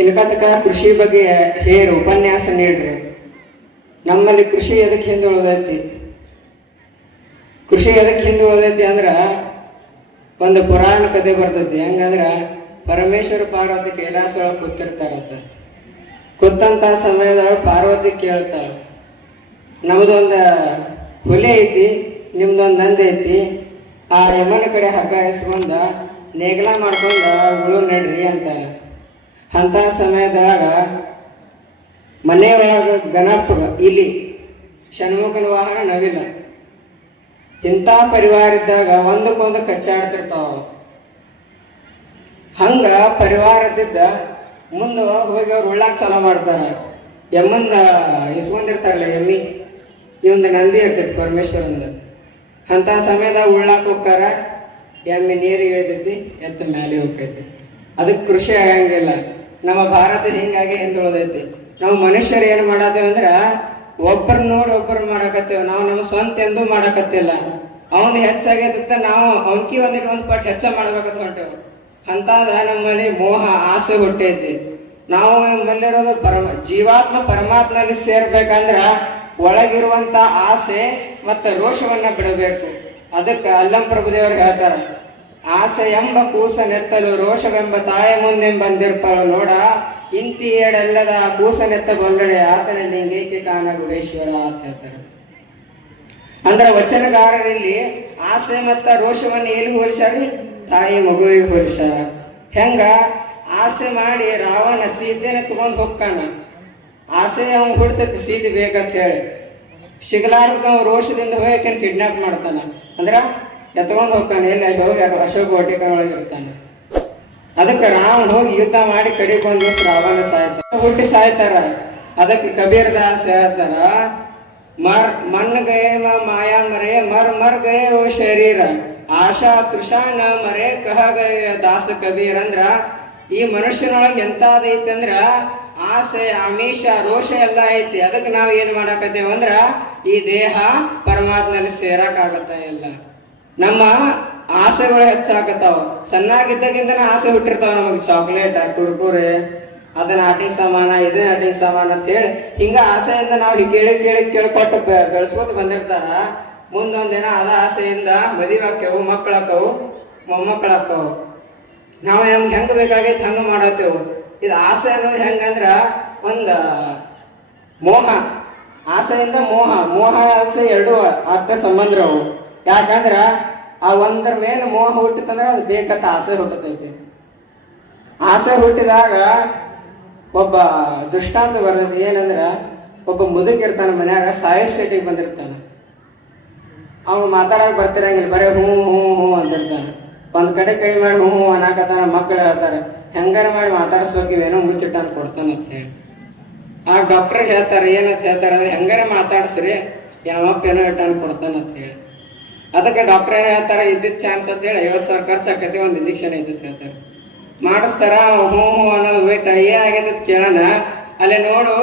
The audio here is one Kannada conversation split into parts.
ಇನ್ಕತಕ ಕೃಷಿ ಬಗ್ಗೆ ಹೇರು, ಉಪನ್ಯಾಸ ನೀಡ್ರಿ. ನಮ್ಮಲ್ಲಿ ಕೃಷಿ ಎದಕ್ಕೆ ಹಿಂದೆ ಉಳಿದೈತಿ? ಕೃಷಿ ಎದಕ್ಕೆ ಹಿಂದೆ ಉಳಿದೈತಿ ಅಂದ್ರೆ ಒಂದು ಪುರಾಣ ಕಥೆ ಬರ್ತೈತಿ. ಹೆಂಗಂದ್ರ ಪರಮೇಶ್ವರ ಪಾರ್ವತಿ ಕೈಲಾಸ ಒಳಗೆ ಕೂತಿರ್ತಾರಂತ. ಕೂತಂತ ಸಮಯದೊಳಗೆ ಪಾರ್ವತಿ ಕೇಳ್ತಾಳ, ನಮ್ದೊಂದು ಹುಲಿ ಐತಿ, ನಿಮ್ದೊಂದು ನಂದಿ ಐತಿ, ಆ ಯಮನ ಕಡೆ ಹಗ್ಗ ಎಸ್ಕೊಂಡ, ನೇಗಲ ಮಾಡ್ಕೊಂಡು ಉಳು ನಡ್ರಿ ಅಂತಾರ ಅಂತ ಸಮಯದಾಗ ಮನೆಯೊಳಗ ಗಣಪ ಇಲ್ಲಿ ಷಣ್ಮುಖನ ವಾಹನ ನವಿಲ ಇಂಥ ಪರಿವಾರ ಇದ್ದಾಗ ಒಂದಕ್ಕೊಂದು ಕಚ್ಚಾಡ್ತಿರ್ತಾವ. ಹಂಗ ಪರಿವಾರದಿದ್ದ ಮುಂದೆ ಹೋಗಿ ಅವ್ರು ಉಳ್ಳಾಕ್ ಸಲ ಮಾಡ್ತಾರೆ. ಎಮ್ಮಂದ ಇಸ್ಕೊಂಡಿರ್ತಾರಲ್ಲ ಎಮ್ಮಿ ಇವಂದು ನಂದಿ ಇರ್ತೈತಿ ಪರಮೇಶ್ವರಂದು. ಅಂಥ ಸಮಯದಾಗ ಉಳ್ಳಾಕ್ ಹೋಗ್ತಾರ ಎಮ್ಮೆ ನೀರಿಗೆ ಇಳಿದೈತಿ ಎತ್ತ ಮೇಲೆ ಹೋಗ್ತೈತಿ. ಅದಕ್ಕೆ ಕೃಷಿ ಆಗಂಗಿಲ್ಲ. ನಮ್ಮ ಭಾರತ ಹಿಂಗಾಗಿ ಹಿಂದುಳಿದೈತಿ. ನಾವು ಮನುಷ್ಯರು ಏನು ಮಾಡತ್ತೇವೆ ಅಂದ್ರೆ, ಒಬ್ಬರ ನೋಡಿ ಒಬ್ಬರು ಮಾಡಕತ್ತೇವೆ. ನಾವು ನಮ್ಮ ಸ್ವಂತ ಎಂದೂ ಮಾಡಕತ್ತಿಲ್ಲ. ಅವನು ಹೆಚ್ಚಾಗೈತ ನಾವು ಅವನ್ಕಿ ಒಂದಿಟ್ಟು ಒಂದು ಪಟ್ಟು ಹೆಚ್ಚ ಮಾಡ್ಬೇಕಂತ ಹೊಂಟೇವು. ಅಂತಾದ ನಮ್ಮಲ್ಲಿ ಮೋಹ, ಆಸೆ ಹುಟ್ಟೈತಿ. ನಾವು ನಮ್ಮಲ್ಲಿರೋದು ಪರಮ, ಜೀವಾತ್ಮ ಪರಮಾತ್ಮನಲ್ಲಿ ಸೇರ್ಬೇಕಂದ್ರ ಒಳಗಿರುವಂತ ಆಸೆ ಮತ್ತೆ ರೋಷವನ್ನ ಬಿಡಬೇಕು. ಅದಕ್ಕೆ ಅಲ್ಲಂ ಪ್ರಭುದೇವರು ಹೇಳ್ತಾರ ಆಸೆ ಎಂಬ ಕೂಸ ನೆತ್ತಲು ರೋಷವೆಂಬ ತಾಯ ಮುಂದೆ ಬಂದಿರ್ಪಳು ನೋಡ, ಇಂತಿ ಏಡಲ್ಲದ ಕೂಸ ನೆತ್ತ ಬಂದಡೆ ಆತನಲ್ಲಿ ಲಿಂಗೈಕೆ ಕಾಣ ಗುಡೇಶ್ವರ ಅಂತ ಹೇಳ್ತಾರೆ. ಅಂದ್ರೆ ವಚನಗಾರರಲ್ಲಿ ಆಸೆ ಮತ್ತ ರೋಷವನ್ನು ಎಲ್ಲಿ ಹೋಲಿಸ್ಯಾರಿ? ತಾಯಿ ಮಗುವಿಗೆ ಹೋಲಿಸ್ಯಾರ. ಹೆಂಗ? ಆಸೆ ಮಾಡಿ ರಾವಣ ಸೀತೆನ ತಗೊಂಡ್ ಹೋಗ್ತಾನ ಆಸೆ ಅವ್ನು ಹುಡ್ತೈತಿ ಸೀತೆ ಬೇಕಂತ ಹೇಳಿ. ಸಿಗಲಾರ್ದ ರೋಷದಿಂದ ಹೋಗಿ ಕಿಡ್ನಾಪ್ ಮಾಡ್ತಾನ. ಅಂದ್ರ ಎತ್ಕೊಂಡ್ ಹೋಗ್ತಾನೆ, ಎಲ್ಲಿ ಹೋಗಿ ಅಶೋ- ಅಶೋಕ ವಾಟಿಕ ಒಳಗೆ ಇರ್ತಾನೆ. ಅದಕ್ಕೆ ರಾವಣ ಹೋಗಿ ಯುದ್ಧ ಮಾಡಿ ಕಡಿಕೊಂಡು ಬಂದು ರಾವಣ ಸಾಯ್ತಾರ ಹುಟ್ಟಿ ಸಾಯ್ತಾರ. ಅದಕ್ಕೆ ಕಬೀರ್ ದಾಸ್ ಹೇಳ್ತಾರ, ಮರ್ ಮನ್ ಗಯೇ ಮಾಯಾ ಮರೆ ಮರ್ ಮರ್ ಗಯೇ ಶರೀರ. ಆಶಾ ತೃಷಾ ನ ಮರೆ, ಕಹ ಗಯ ದಾಸ ಕಬೀರ್ ಅಂದ್ರ, ಈ ಮನುಷ್ಯನೊಳಗೆ ಎಂತಾದೈತಂದ್ರ ಆಸೆ, ಆಮಿಷ, ರೋಷ ಎಲ್ಲ ಐತಿ. ಅದಕ್ಕೆ ನಾವು ಏನು ಮಾಡಾಕತ್ತೇವಂದ್ರ ಈ ದೇಹ ಪರಮಾತ್ಮನಲ್ಲಿ ಸೇರಕ್ಕಾಗತ್ತ ಇಲ್ಲ. ನಮ್ಮ ಆಸೆಗಳು ಹೆಚ್ಚಾಕತ್ತಾವ. ಸಣ್ಣಾಗಿದ್ದಾಗಿಂದ ಆಸೆ ಹುಟ್ಟಿರ್ತಾವ ನಮಗೆ. ಚಾಕ್ಲೇಟ್ ಕುರ್ಕುರೆ ಅದನ್ನ ಆಟಿಂಗ್ ಸಾಮಾನ ಇದನ್ನ ಆಟಿಂಗ್ ಸಾಮಾನ ಅಂತ ಹೇಳಿ ಹಿಂಗ ಆಸೆಯಿಂದ ನಾವು ಕೇಳಿ ಕೇಳಿ ಕೇಳ್ಕೊಟ್ಟು ಬೆಳ್ಸ್ಕೊತ ಬಂದಿರ್ತಾರ. ಮುಂದೊಂದಿನ ಅದ ಆಸೆಯಿಂದ ಮದುವೆ ಆಕ್ಕೇವು ಮಕ್ಕಳಾಕ್ಕವು ಮೊಮ್ಮಕ್ಕಳಾಕ್ಕವು ನಾವು ನಮ್ಗೆ ಹೆಂಗ್ ಬೇಕಾಗೈತೆ ಹಂಗ ಮಾಡತ್ತೇವು. ಇದು ಆಸೆ ಅನ್ನೋದು ಹೆಂಗಂದ್ರ ಒಂದ ಮೋಹ. ಆಸೆಯಿಂದ ಮೋಹ. ಮೋಹ ಆಸೆ ಎರಡು ಅರ್ಥ ಸಂಬಂಧ ಅವು ಯಾಕಂದ್ರ ಆ ಒಂದರ ಮೇಲೆ ಮೋಹ ಹುಟ್ಟಿತಂದ್ರ ಅದು ಬೇಕಂತ ಆಸೆ ಹುಟ್ಟತೈತಿ. ಆಸೆ ಹುಟ್ಟಿದಾಗ ಒಬ್ಬ ದೃಷ್ಟಾಂತ ಬರ್ತೈತಿ, ಏನಂದ್ರ ಒಬ್ಬ ಮುದುಕಿರ್ತಾನೆ ಮನ್ಯಾಗ, ಸಾಯಿ ಸ್ಟೇಟಿಗೆ ಬಂದಿರ್ತಾನೆ. ಅವನು ಮಾತಾಡಕ್ ಬರ್ತಿರಂಗಿಲ್ಲ, ಬರೀ ಹ್ಞೂ ಹ್ಞೂ ಹ್ಞೂ ಅಂತಿರ್ತಾನೆ. ಒಂದ್ ಕಡೆ ಕೈ ಮಾಡಿ ಹ್ಞೂ ಅನ್ನಕತ್ತಾನ ಮಕ್ಕಳು ಹೇಳ್ತಾರೆ ಹೆಂಗಾರ ಮಾಡಿ ಮಾತಾಡಿಸ್ಬೇಕು ಇವೇನೋ ಅಂತ ಕೊಡ್ತಾನೆ ಅಂತ ಹೇಳಿ. ಆ ಡಾಕ್ಟರ್ ಹೇಳ್ತಾರೆ, ಏನಂತ ಹೇಳ್ತಾರೆ ಅಂದ್ರೆ ಹೆಂಗಾರ ಮಾತಾಡ್ಸ್ರಿ ಯಾವ ಏನೋ ಕೊಡ್ತಾನ ಅಂತ ಹೇಳಿ. ಅದಕ್ಕೆ ಡಾಕ್ಟರ್ ಏನು ಹೇಳ್ತಾರೆ? ಇದ್ದಿದ್ ಚಾನ್ಸ್ ಅಂತ ಹೇಳಿ ಐವತ್ತು ಸಾವಿರ ಖರ್ಚು ಆಕೈತಿ, ಒಂದು ಇಂಜೆಕ್ಷನ್ ಅಂತ ಹೇಳ್ತಾರೆ. ಮಾಡಿಸ್ತಾರ? ಹ್ಞೂ ಅನ್ನೋದು ವೇಟ್ ಏನಾಗೈತೆ ಕೇಳೋಣ. ಅಲ್ಲೇ ನೋಡು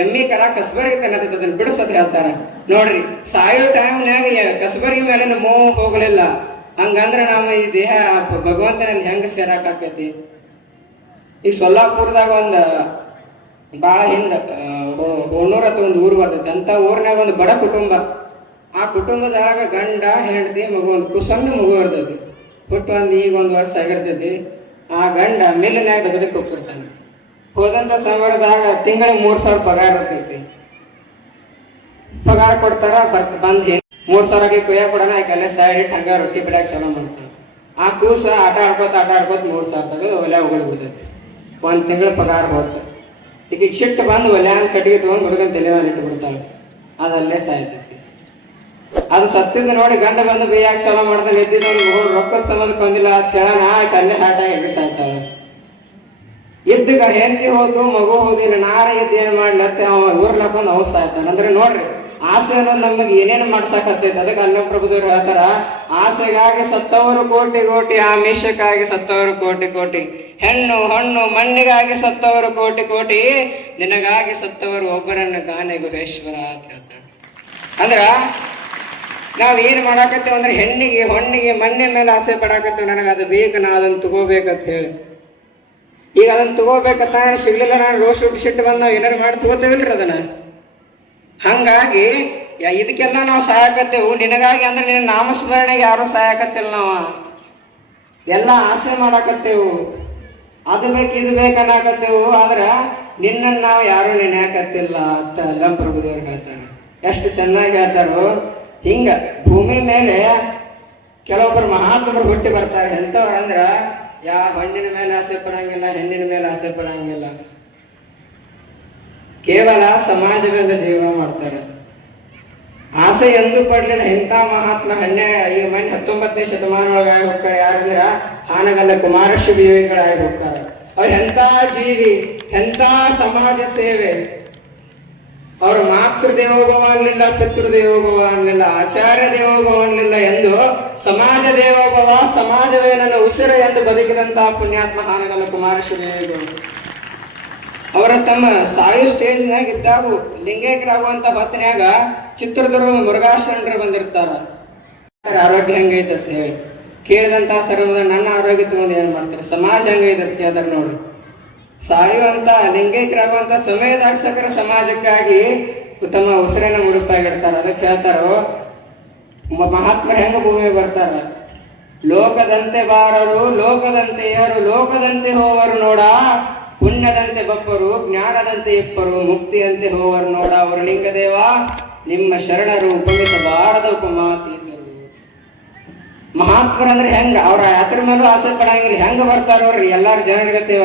ಎಮ್ಮಿ ಕರ ಕಸಬರ್ಗಿ ತನ್ನತೈತೆ ಅದನ್ನ ಬಿಡಿಸತ್ ಹೇಳ್ತಾರ. ನೋಡ್ರಿ, ಸಾಯೋ ಟೈಮ್ನ್ಯಾಗ ಕಸಬರ್ಗಿ ಮೇಲೆ ಮೋಹ ಹೋಗಲಿಲ್ಲ. ಹಂಗಂದ್ರೆ ನಮ್ಮ ಈ ದೇಹ ಭಗವಂತನ ಹೆಂಗ ಸೇರಾಕೈತಿ ಈ ಸೊಲ್ಲಾಪುರದಾಗ ಒಂದು ಭಾಳ ಹಿಂದ ಹೊನ್ನೂರ ಅಂತ ಒಂದು ಊರು ಬರ್ತೈತಿ. ಅಂತ ಊರಿನಾಗ ಒಂದು ಬಡ ಕುಟುಂಬ. ಆ ಕುಟುಂಬದಾಗ ಗಂಡ, ಹೆಂಡತಿ, ಮಗು ಒಂದು ಕುಸಣ್ಣ ಮಗು ಇರ್ತೈತಿ. ಹುಟ್ಟು ಒಂದು ಈಗ ಒಂದು ವರ್ಷ ಆಗಿರ್ತೈತಿ. ಆ ಗಂಡ ಮಿಲ್ಲಿನಾಗ ದಗದಕ್ಕೆ ಹೋಗ್ತಿರ್ತಾನೆ ಹೋದಂತ ಸಮಯದಾಗ ತಿಂಗಳಿಗೆ ಮೂರ್ ಸಾವಿರ ಪಗಾರ ಇರ್ತೈತಿ. ಪಗಾರ ಕೊಡ್ತಾರ, ಬರ್ತ, ಬಂದ್ ಮೂರು ಸಾವಿರಕ್ಕೆ ಕುಯ್ಯ ಕೊಡೋಣ ಆಕೆ ಅಲ್ಲೇ ಸೈಡ್ ಇಟ್ಟು ಹಂಗ ರೊಟ್ಟಿ ಬಿಡಕ್ಕೆ ಚಲೋ ಮಾಡ್ತಾನೆ. ಆ ಕೂಸ ಆಟ ಆಡ್ಕೋತ ಆಟ ಆಡ್ಕೋತ ಮೂರ್ ಸಾವಿರ ತೆಗೆದು ಒಲೆ ಹೋಗೋದು ಬಿಡ್ತೈತಿ. ಒಂದ್ ತಿಂಗಳ ಪಗಾರ ಹೋತ ಈಗ ಶಿಫ್ಟ್ ಬಂದು ಒಲೆ ಅಂತ ಕಟ್ಟಿಗೆ ತಗೊಂಡ್ ಹುಡುಗನ್ ತಲೆ ಮೇಲೆ ಇಟ್ಟು ಬಿಡ್ತಾಳೆ ಅದಲ್ಲೇ ಸಾಯ್ತೈತಿ. ಅದು ಸತ್ತಿಂದ ನೋಡಿ ಗಂಡ ಬಂದು ಬೇಯಾಕ್ ಚಲೋ ಮಾಡ್ದಾಗ ಎದ್ದಿದ್ದು ರೊಕ್ಕದ ಸಂಬಂಧ ಬಂದಿಲ್ಲ ಅಂತ ಹೇಳೋಣ. ಆಕೆ ಅಲ್ಲೇ ಎಲ್ಲಿ ಸಾಯ್ತಾಳೆ ಇದ್ದಗ ಹೆಂಡತಿ ಹೋದು ಮಗು ಹೋದಿಲ್ಲ, ನಾರ ಎದ್ದು ಏನ್ ಮಾಡ್ಲತ್ತೆ ಅವ? ಬಂದು ಅವ್ ಸಾಯ್ತಾನ ಅಂದ್ರೆ ನೋಡ್ರಿ, ಆಸೆ ಅನ್ನೋದು ನಮಗೆ ಏನೇನು ಮಾಡ್ಸಕತ್ತೈತೆ? ಅದಕ್ಕೆ ಅನ್ನ ಪ್ರಭುದೇವ್ರು ಹೇಳ್ತಾರ, ಆಸೆಗಾಗಿ ಸತ್ತವರು ಕೋಟಿ ಕೋಟಿ, ಆಮಿಷಕ್ಕಾಗಿ ಸತ್ತವರು ಕೋಟಿ ಕೋಟಿ, ಹೆಣ್ಣು ಹಣ್ಣು ಮಣ್ಣಿಗಾಗಿ ಸತ್ತವರು ಕೋಟಿ ಕೋಟಿ, ನಿನಗಾಗಿ ಸತ್ತವರು ಒಬ್ಬರನ್ನ ಗಾನೆ ಗುರೇಶ್ವರ ಅಂತ ಹೇಳ್ತಾರೆ. ಅಂದ್ರ ನಾವ್ ಏನು ಮಾಡಾಕತ್ತೇವೆ ಅಂದ್ರೆ ಹೆಣ್ಣಿಗೆ, ಹೊಣ್ಣಿಗೆ ಮಣ್ಣಿನ ಮೇಲೆ ಆಸೆ ಪಡಾಕತ್ತೇವೆ ನನಗೆ, ಅದು ಬೇಕು ನಾ ಅದನ್ನು ತಗೋಬೇಕಂತ ಹೇಳಿ. ಈಗ ಅದನ್ನು ತಗೋಬೇಕಂತ ಸಿಗ್ಲಿಲ್ಲ, ನಾನು ರೋಸ್ ಹುಟ್ಟು ಸಿಟ್ಟು ಬಂದು ನಾವು ಏನಾರು ಮಾಡಿ ತಗೋತೇವಿಲ್ರಿ ಅದನ್ನು? ಹಂಗಾಗಿ ಇದಕ್ಕೆಲ್ಲ ನಾವು ಸಹಾಯಕತ್ತೇವು. ನಿನಗಾಗಿ ಅಂದ್ರೆ ನಿನ್ನ ನಾಮಸ್ಮರಣೆಗೆ ಯಾರು ಸಹಾಯಕತ್ತಿಲ್ಲ ನಾವು. ಎಲ್ಲ ಆಸೆ ಮಾಡಾಕತ್ತೇವು. ಅದು ಬೇಕು, ಇದು ಬೇಕು ಅನ್ನಕತ್ತೇವು. ಆದ್ರೆ ನಿನ್ನನ್ನು ನಾವು ಯಾರು ನೆನೆಯಾಕತ್ತಿಲ್ಲ ಅಂತ ಎಲ್ಲ ಪ್ರಭುದೇವ್ರು ಹೇಳ್ತಾರೆ. ಎಷ್ಟು ಚೆನ್ನಾಗಿ ಹೇಳ್ತಾರೋ. ಹಿಂಗ ಭೂಮಿ ಮೇಲೆ ಕೆಲವೊಬ್ಬರು ಮಹಾತ್ಮರು ಹುಟ್ಟಿ ಬರ್ತಾರೆ. ಎಂಥವ್ರು ಅಂದ್ರ ಯಾವ ಹಣ್ಣಿನ ಮೇಲೆ ಆಸೆ ಪಡಂಗಿಲ್ಲ, ಹೆಣ್ಣಿನ ಮೇಲೆ ಆಸೆ ಪಡಂಗಿಲ್ಲ. ಕೇವಲ ಸಮಾಜದಿಂದ ಜೀವನ ಮಾಡ್ತಾರೆ. ಆಸೆ ಎಂದೂ ಪಡ್ಲಿಲ್ಲ. ಇಂಥ ಮಹಾತ್ಮ ಹನ್ನೆ ಈ ಮನೆ ಹತ್ತೊಂಬತ್ತನೇ ಶತಮಾನ ಒಳಗಾಗಿ ಹೋಗ್ತಾರೆ. ಯಾರಂದ್ರ ಹಾನಗಲ್ಲ ಕುಮಾರಶ್ರೀ ಜೀವಿಗಳಾಗಿ ಹೋಗ್ತಾರೆ. ಅವ್ರು ಎಂಥ ಜೀವಿ, ಎಂಥ ಸಮಾಜ ಸೇವೆ. ಅವ್ರ ಮಾತೃ ದೇವೋಭವ ಅನ್ನಿಲ್ಲ ಪಿತೃ ದೇವೋಭವ ಆಚಾರ್ಯ ದೇವೋಭವ ಅನ್ನಿಲ್ಲ ಎಂದು ಸಮಾಜ ದೇವೋಭವ, ಸಮಾಜವೇ ನನ್ನ ಉಸಿರ ಎಂದು ಬದುಕಿದಂತಹ ಪುಣ್ಯಾತ್ಮ ಹಾನಗಲ್ಲ ಕುಮಾರಶ್ರೀ ದೇವಿಗಳು ಅವರ ತಮ್ಮ ಸಾಯು ಸ್ಟೇಜ್ನಾಗ ಇದ್ದಾಗ ಲಿಂಗೈಕ್ಯರಾಗುವಂತ ಹೊತ್ತಿನ್ಯಾಗ ಚಿತ್ರದುರ್ಗ ಮುರುಘಾಶರಣರು ಬಂದಿರ್ತಾರ. ಆರೋಗ್ಯ ಹೆಂಗೈತತ್ ಹೇಳಿ. ಕೇಳಿದಂತಹ ಸರ್ವದ ನನ್ನ ಆರೋಗ್ಯ ತಗೊಂಡು ಏನ್ ಮಾಡ್ತಾರೆ? ಸಮಾಜ ಹೆಂಗೈತತ್ ಕೇಳ್ದಾರ ನೋಡ್ರಿ. ಸಾಯುವಂತ, ಲಿಂಗೈಕ್ಯರಾಗುವಂತ ಸಮಯದಾಗ ಸಕರ ಸಮಾಜಕ್ಕಾಗಿ ಉತ್ತಮ ಉಸಿರನ್ನ ಮುಡುಪಾಗಿಡ್ತಾರ. ಅದಕ್ಕೆ ಹೇಳ್ತಾರೋ ಮಹಾತ್ಮರು ಹೆಂಗ ಭೂಮಿ ಬರ್ತಾರ? ಲೋಕದಂತೆ ಬಾರರು, ಲೋಕದಂತೆ ಏರು, ಲೋಕದಂತೆ ಹೋವರು ನೋಡ, ಪುಣ್ಯದಂತೆ ಬಪ್ಪರು, ಜ್ಞಾನದಂತೆ ಇಪ್ಪರು, ಮುಕ್ತಿಯಂತೆ ಹೋವರು ನೋಡ, ಅವರು ಲಿಂಗದೇವ, ನಿಮ್ಮ ಶರಣರು ಉಪಮಿಸಬಾರದ ಉಪಮಾತೀತರು ಮಹಾತ್ಮರು ಅಂದ್ರೆ ಹೆಂಗ? ಅವ್ರ ಯಾತ್ರ ಮೇಲೂ ಆಸೆ ಪಡಂಗಿಲ್ಲ. ಹೆಂಗ ಬರ್ತಾರ ಅವ್ರಿ? ಎಲ್ಲಾರ ಜನರಿಗತೆ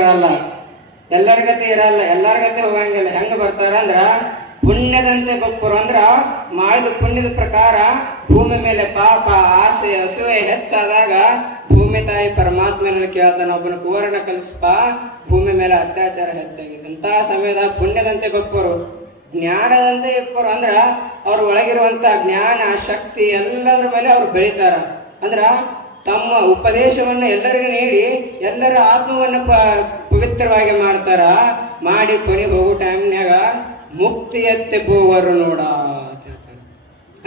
ಇರಲ್ಲ ಎಲ್ಲರಿಗತೆ ಇರಲ್ಲ ಎಲ್ಲರಿಗತೆ ಹೋಗಂಗಿಲ್ಲ. ಹೆಂಗ ಬರ್ತಾರ ಅಂದ್ರ ಪುಣ್ಯದಂತೆ ಬಪ್ಪರು ಅಂದ್ರ ಮಾಡಿದ ಪುಣ್ಯದ ಪ್ರಕಾರ ಭೂಮಿ ಮೇಲೆ ಪಾಪ, ಆಸೆ ಹಸುವೆ ಹೆಚ್ಚಾದಾಗ ಭೂಮಿ ತಾಯಿ ಪರಮಾತ್ಮನ ಕೇಳ್ತಾನ, ಒಬ್ಬನ ಕುವರನ ಕಲಿಸ್ಪ, ಭೂಮಿ ಮೇಲೆ ಅತ್ಯಾಚಾರ ಹೆಚ್ಚಾಗಿದೆ. ಅಂತ ಸಮಯದ ಪುಣ್ಯದಂತೆ ಬಪ್ಪರು ಜ್ಞಾನದಂತೆ ಇಪ್ಪರು ಅಂದ್ರ ಅವ್ರ ಒಳಗಿರುವಂತ ಜ್ಞಾನ, ಶಕ್ತಿ ಎಲ್ಲದ್ರ ಮೇಲೆ ಅವ್ರು ಬೆಳಿತಾರ. ಅಂದ್ರ ತಮ್ಮ ಉಪದೇಶವನ್ನು ಎಲ್ಲರಿಗೂ ನೀಡಿ, ಎಲ್ಲರ ಆತ್ಮವನ್ನು ಪ, ಪವಿತ್ರವಾಗಿ ಮಾಡ್ತಾರ. ಮಾಡಿ ಕೊನೆ ಹೋಗೋ ಟೈಮ್ನ್ಯಾಗ ಮುಕ್ತಿಯತ್ತೆ ಪೋವರು ನೋಡ ಅಂತ ಹೇಳ್ತಾರೆ.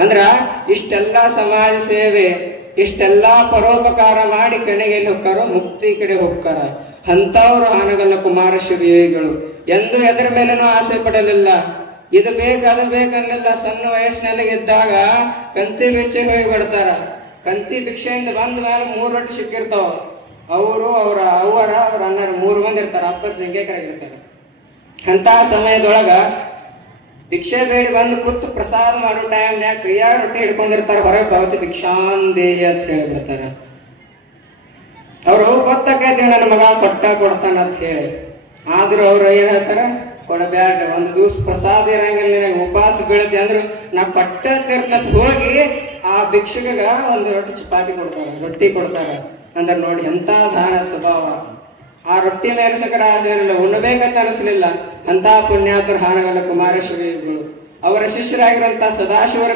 ಅಂದ್ರ ಇಷ್ಟೆಲ್ಲ ಸಮಾಜ ಸೇವೆ, ಇಷ್ಟೆಲ್ಲ ಪರೋಪಕಾರ ಮಾಡಿ ಕಣೆಗೆ ಎಲ್ಲಿ ಮುಕ್ತಿ ಕಡೆ ಹೋಗ್ತಾರ. ಅಂಥವ್ರು ಹಾನಗಲ್ಲ ಕುಮಾರ ಶಿವಯೋಗಿಗಳು ಎಂದು ಎದರ ಮೇಲೇನೂ ಆಸೆ ಪಡಲಿಲ್ಲ. ಇದು ಬೇಕು, ಅದು ಬೇಕನ್ನಲ್ಲ ಸಣ್ಣ ವಯಸ್ಸಿನಲ್ಲಿ ಇದ್ದಾಗ ಕಂತಿ ಬೆಚ್ಚಗೆ ಹೋಗಿ ಬಿಡ್ತಾರ ಕಂತಿ ಭಿಕ್ಷೆಯಿಂದ ಬಂದ ಮೇಲೆ ಮೂರು ರೊಟ್ಟಿ ಸಿಕ್ಕಿರ್ತಾವ. ಅವರು, ಅವರ ಅವರ ಅವ್ರ ಅಣ್ಣರ ಮೂರು ಮಂದಿ ಇರ್ತಾರ ಕರೆ ಲಿಂಗೇಕರಾಗಿರ್ತಾರೆ. ಅಂತ ಸಮಯದೊಳಗ ಭಿಕ್ಷೆ ಬೇಡಿ ಬಂದು ಕೂತು ಪ್ರಸಾದ ಮಾಡೋ ಟೈಮ್ನ್ಯಾಗ ಕೈಯಾಗ ರೊಟ್ಟಿ ಹಿಡ್ಕೊಂಡಿರ್ತಾರೆ, ಹೊರಗೆ ಭಾವತಿ ಭಿಕ್ಷಾಂದೇಹಿ ಅಂತ ಹೇಳಿಬಿಡ್ತಾರೆ. ಅವರು ಗೊತ್ತಾಕೈತಿ ನನ್ನ ಮಗ ಕೊಟ್ಟ ಕೊಡ್ತಾನ ಅಂತ ಹೇಳಿ. ಆದ್ರೂ ಅವ್ರು ಏನ್ ಹೇಳ್ತಾರ? ಕೊಡಬ್ಯಾಡ ಒಂದು ದಿವಸ ಪ್ರಸಾದ ಇರಂಗಿಲ್ಲ ನಿನಗೆ, ಉಪವಾಸ ಬೀಳುತ್ತೆ ಅಂದ್ರೆ ನಾ ಪಟ್ಟ ತೀರ್ನತ್ ಹೋಗಿ ಆ ಭಿಕ್ಷುಗ ಒಂದು ರೊಟ್ಟಿ ಚಪಾತಿ ಕೊಡ್ತಾರೆ, ರೊಟ್ಟಿ ಕೊಡ್ತಾರೆ. ಅಂದ್ರೆ ನೋಡಿ ಎಂತ ದಾನದ ಸ್ವಭಾವ. ಆ ರೊಟ್ಟಿ ಮೇಲೆ ಸಕರ ಆಸೆ ಇರಲಿಲ್ಲ ಉಣ್ಣಬೇಕಂತ ಅನಿಸ್ಲಿಲ್ಲ. ಅಂತ ಪುಣ್ಯಾತ್ರ ಹಾನಗಲ್ಲ ಕುಮಾರೇಶ್ವರಿಗಳು ಅವರ ಶಿಷ್ಯರಾಗಿರುವಂತಹ ಸದಾಶಿವರ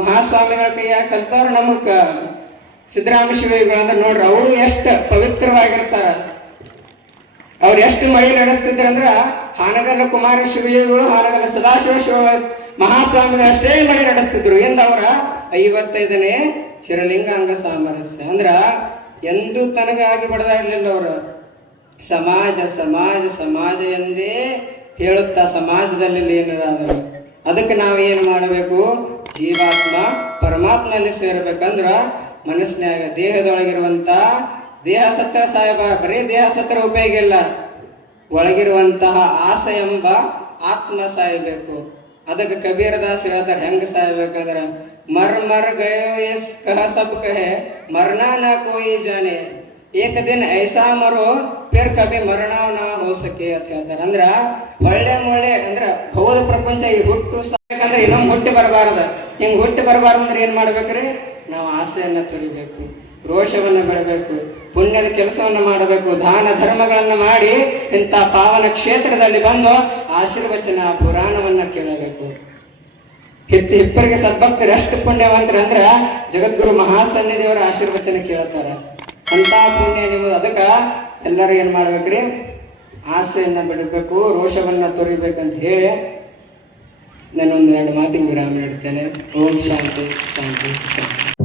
ಮಹಾಸ್ವಾಮಿಗಳ ಕೈಯಾಗ ಕಲ್ತವ್ರು ನಮಗ್ ಸಿದ್ದರಾಮ ಶಿವಗಳು ಅಂದ್ರೆ ನೋಡ್ರಿ, ಅವರು ಎಷ್ಟು ಪವಿತ್ರವಾಗಿರ್ತಾರ. ಅವ್ರು ಎಷ್ಟು ಮಳಿ ನಡೆಸ್ತಿದ್ರು ಅಂದ್ರ ಹಾನಗಲ್ಲ ಕುಮಾರ ಶಿವಯೋಗಿಗಳು ಹಾನಗಲ್ಲ ಸದಾಶಿವ ಶಿವ ಮಹಾಸ್ವಾಮಿಗಳು ಅಷ್ಟೇ ಮಳಿ ನಡೆಸ್ತಿದ್ರು. ಎಂದ ಅವರ? ಐವತ್ತೈದನೇ ಚಿರಲಿಂಗಾಂಗ ಸಾಮರಸ್ಯ. ಅಂದ್ರ ಎಂದೂ ತನಗಾಗಿ ಬಡದಾಡ್ಲಿಲ್ಲ ಅವರು. ಸಮಾಜ ಸಮಾಜ ಸಮಾಜ ಎಂದೇ ಹೇಳುತ್ತಾ ಸಮಾಜದಲ್ಲಿ ಏನಾದರೂ ಅದಕ್ಕೆ ನಾವು ಏನು ಮಾಡಬೇಕು? ಜೀವಾತ್ಮ, ಪರಮಾತ್ಮನಲ್ಲಿ ಸೇರ್ಬೇಕಂದ್ರ ಮನಸ್ಸಿನಾಗ ದೇಹದೊಳಗಿರುವಂತ ದೇಹ ಸತ್ರ ಸಾಹೇಬ, ಬರೀ ದೇಹ ಸತ್ರ ಉಪಯೋಗ ಇಲ್ಲ. ಒಳಗಿರುವಂತಹ ಆಸೆ ಎಂಬ ಆತ್ಮ ಸಾಯಬೇಕು. ಅದಕ್ಕೆ ಕಬೀರದಾಸ್ ಹೇಳ್ತಾರೆ, ಹೆಂಗ ಸಾಯ್ಬೇಕಂದ್ರ ಮರ್ ಮರ್ ಗಯೋ ಎಸ್ ಕಹ ಸಬ್ ಕಹೆ ಮರಣ ನಾ ಕೋಯಿ ಜಾನೆ. ಏಕ ದಿನ ಐಸಾ ಮರೋ ಪೇರ್ ಕಬಿ ಮರಣ ನಾ ಹೋಸಕೆ ಅಂತ ಹೇಳ್ತಾರೆ. ಅಂದ್ರ ಒಳ್ಳೆ ಮೊಳ್ಳೆ, ಅಂದ್ರ ಹೌದು ಪ್ರಪಂಚ ಈ ಹುಟ್ಟು ಸಾಕಂದ್ರೆ ಇನ್ನೊಂದು ಹುಟ್ಟಿ ಬರಬಾರ್ದ. ಹಿಂಗ್ ಹುಟ್ಟಿ ಬರಬಾರ್ದು ಅಂದ್ರೆ ಏನ್ ಮಾಡ್ಬೇಕ್ರಿ? ನಾವು ಆಸೆಯನ್ನ ತೊಳಿಬೇಕು. ರೋಷವನ್ನ ಬೆಳಬೇಕು, ಪುಣ್ಯದ ಕೆಲಸವನ್ನು ಮಾಡಬೇಕು, ದಾನ ಧರ್ಮಗಳನ್ನು ಮಾಡಿ ಇಂಥ ಪಾವನ ಕ್ಷೇತ್ರದಲ್ಲಿ ಬಂದು ಆಶೀರ್ವಚನ ಪುರಾಣವನ್ನು ಕೇಳಬೇಕು. ಹಿತ್ತ ಇಬ್ಬರಿಗೆ ಸದ್ಭಕ್ತರು ಎಷ್ಟು ಪುಣ್ಯವಂತರ ಅಂದ್ರೆ ಜಗದ್ಗುರು ಮಹಾಸನ್ನಿಧಿಯವರ ಆಶೀರ್ವಚನ ಕೇಳುತ್ತಾರೆ. ಅಂತ ಪುಣ್ಯ ನೀವು ಅದಕ್ಕ ಎಲ್ಲರೂ ಏನ್ ಮಾಡ್ಬೇಕ್ರಿ? ಆಸೆಯನ್ನ ಬಿಡಬೇಕು, ರೋಷವನ್ನ ತೊರಿಬೇಕಂತ ಹೇಳಿ ನಾನೊಂದು ಎರಡು ಮಾತಿಗೆ ವಿರಾಮ ನೀಡ್ತೇನೆ ಓಂ ಶಾಂತಿ ಶಾಂತಿ ಶಾಂತಿ.